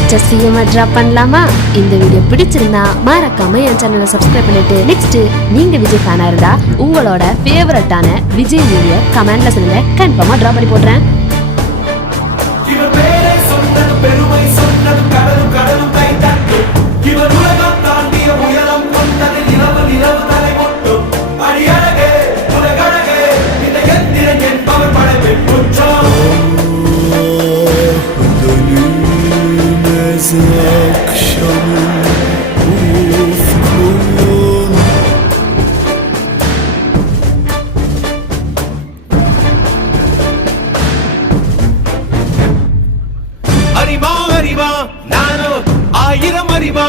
HSVM drop பண்ணலாமா? இந்த video பிடிச்சிருந்தா மறக்காம என் சேனலை சப்ஸ்கிரைப் பண்ணிட்டு நெக்ஸ்ட் நீங்க விஜய் ஃபேனா இருந்தா உங்களோட ஃபேவரட்டான விஜய் வீடியோ கமெண்ட்ல சொல்லுங்க, கன்ஃபார்மா டிராப் பண்ணி போடுறேன். அறிவா அறிவா நானோ 1000 அறிவா